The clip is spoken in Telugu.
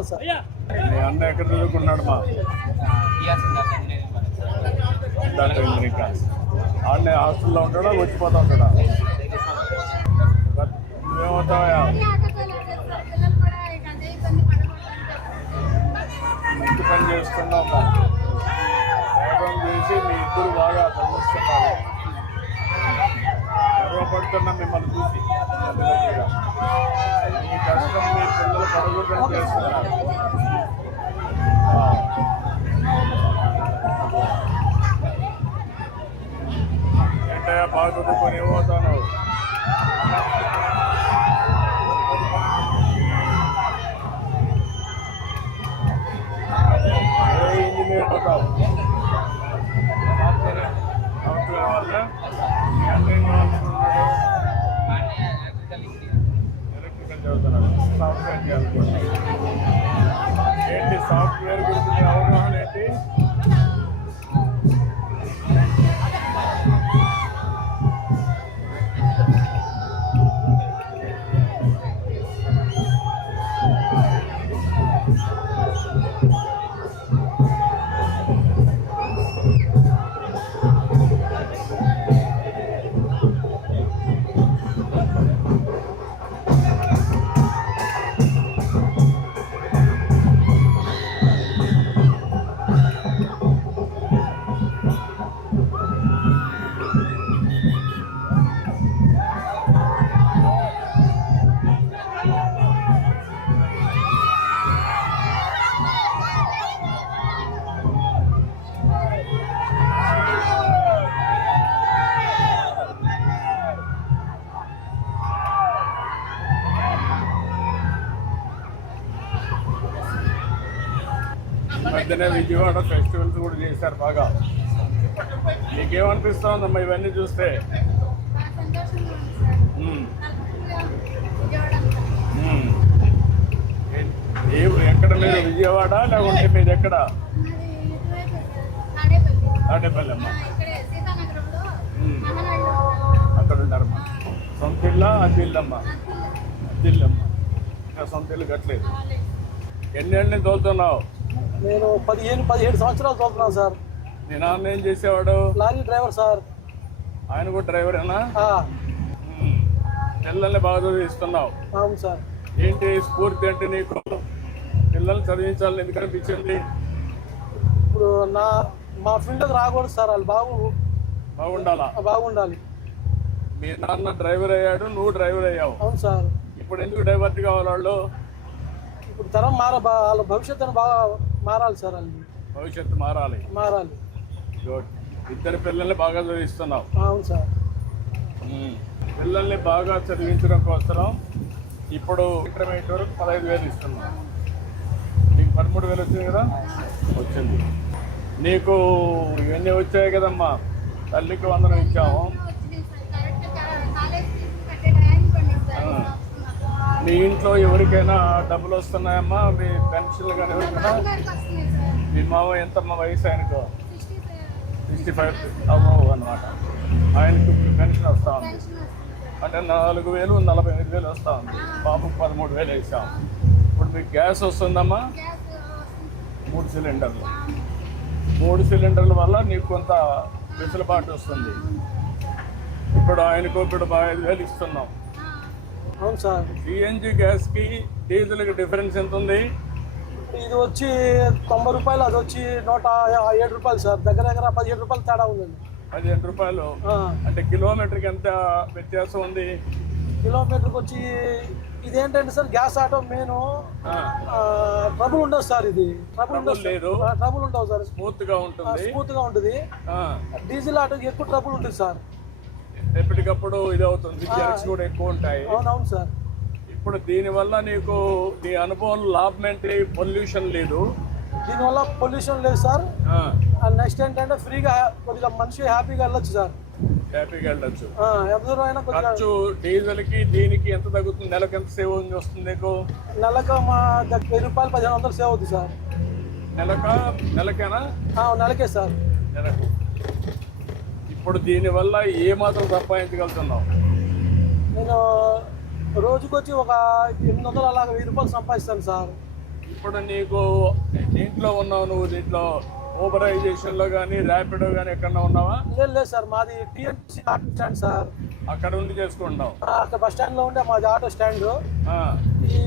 చదువుతున్నాను సార్. మీ అన్న ఎక్కడ చదువుకున్నాడు మా ఇంజనీరింగ్ క్లాస్ ఆడనే హాస్టల్లో ఉంటాడా వచ్చిపోతా ఉంటాడా నువ్వేమవుతావా మంచి పని చేస్తున్నావు త్యాగం చేసి మీ ఇద్దరు బాగా చదివిస్తున్నారు గర్వపడుతున్నా మిమ్మల్ని చూసి మీ కష్టం మీ పిల్లలు పరుగులు చేస్తున్నారు ఏంటయ్యా బాగా చదువుకొని ఏమవుతాను ఇంజనీర్ అవుతావు సాఫ్ట్వేర్ వల్ల ఎలక్ట్రికల్ చదువుతున్నాడు సాఫ్ట్వేర్ చేయాలనుకుంటున్నాను ఏంటి సాఫ్ట్వేర్ గురించి అవగాహన ఏంటి మధ్యనే విజయవాడ ఫెస్టివల్స్ కూడా చేశారు బాగా నీకేమనిపిస్తా ఉందమ్మా ఇవన్నీ చూస్తే ఎక్కడ మీరు విజయవాడ లేకుంటే మీరు ఎక్కడ తాడేపల్లి అమ్మా అక్కడ ఉంటారమ్మా సొంత ఇల్లా అది ఇల్లమ్మా ఇంకా సొంత ఇల్లు కట్టలేదు ఎన్నేళ్ళని తోలుతున్నావు నేను 17 సంవత్సరాలు చదువుతున్నాను సార్. నీ నాన్న ఏం చేసేవాడు లారీ డ్రైవర్ సార్. ఆయన కూడా డ్రైవరేనా పిల్లల్ని బాగా చదివిస్తున్నావు అవును సార్. ఏంటి స్ఫూర్తి అంటే నీకు పిల్లల్ని చదివించాలని ఎందుకు అనిపించింది ఇప్పుడు మా ఫీల్డ్కి రాకూడదు సార్ వాళ్ళు బాగుండాలి మీ నాన్న డ్రైవర్ అయ్యాడు నువ్వు డ్రైవర్ అయ్యావు అవును సార్. ఇప్పుడు ఎందుకు డ్రైవర్ కావాలి వాళ్ళు ఇప్పుడు తరం వాళ్ళ భవిష్యత్తును బాగా మారాలి సార్ భవిష్యత్తు మారాలి ఇద్దరు పిల్లల్ని బాగా చదివిస్తున్నావు అవును సార్. పిల్లల్ని బాగా చదివించడం కోసం ఇప్పుడు ఇంటర్మీడియట్ వరకు 15,000 ఇస్తున్నాం నీకు 13,000 వచ్చింది కదా వచ్చింది నీకు ఇవన్నీ వచ్చాయి కదమ్మా తల్లికి వందనం ఇచ్చాము మీ ఇంట్లో ఎవరికైనా డబ్బులు వస్తున్నాయమ్మా మీ పెన్షన్లు కానీ ఎవరికైనా మీ మామ ఎంతమ్మా వయసు ఆయనకు 65 అమ్మవు అనమాట ఆయనకు పెన్షన్ వస్తూ ఉంది అంటే 4,000 45,000 వస్తూ ఉంది బాబుకు 13,000 వేసాం ఇప్పుడు మీకు గ్యాస్ వస్తుందమ్మా 3 సిలిండర్లు 3 సిలిండర్ల వల్ల నీకు కొంత వెసులుబాటు వస్తుంది ఇప్పుడు ఆయనకు ఇప్పుడు 5,000 ఇస్తున్నాం అవును సార్. సిఎన్జి గ్యాస్కి డీజిల్కి డిఫరెన్స్ ఎంత ఉంది ఇది వచ్చి 90 రూపాయలు అది వచ్చి 107 రూపాయలు సార్. దగ్గర 17 రూపాయలు తేడా ఉందండి. 17 రూపాయలు అంటే కిలోమీటర్కి ఎంత వ్యత్యాసం ఉంది కిలోమీటర్కి వచ్చి ఇదేంటంటే sir gas auto main trouble ఉండదు సార్. ఇది ట్రబుల్ ఉండవు సార్. స్మూత్గా ఉంటుంది. డీజిల్ ఆటోకి ఎక్కువ ట్రబుల్ ఉంటుంది సార్. ఎప్పటికప్పుడు ఇది అవుతుంది జర్క్స్ కూడా ఎక్కువ ఉంటాయి. అవునవును సార్. ఇప్పుడు దీనివల్ల నీకు నీ అనుభవం లాభం ఏంటి పొల్యూషన్ లేదు దీనివల్ల పొల్యూషన్ లేదు సార్. నెక్స్ట్ ఏంటంటే ఫ్రీగా కొద్దిగా మనిషి హ్యాపీగా వెళ్ళొచ్చు సార్. ఎంత దూరం అయినా ఖర్చు డీజిల్కి దీనికి ఎంత తగ్గుతుంది నెలకు ఎంత సేవింగ్ వస్తుంది నీకు నెలకు మా 1000 రూపాయలు 1500 సేవ్ అవుతుంది సార్. నెలకేనా నెలకే సార్. నెలకు ఇప్పుడు దీనివల్ల ఏ మాత్రం సంపాదించగలుగుతున్నావు నేను రోజుకొచ్చి ఒక 800 అలాగ 1000 రూపాయలు సంపాదిస్తాను సార్. ఇప్పుడు నీకు దీంట్లో ఉన్నావు, నువ్వు దీంట్లో ఊబరైజేషన్లో కానీ ర్యాపిడో కానీ ఎక్కడన్నా ఉన్నావా? లేదు సార్, మాది టీఎంసీ ఆటో స్టాండ్ సార్. అక్కడ ఉండి చేసుకుంటావు? అక్కడ బస్ స్టాండ్లో ఉండే మాది ఆటో స్టాండ్. ఆ. ఈ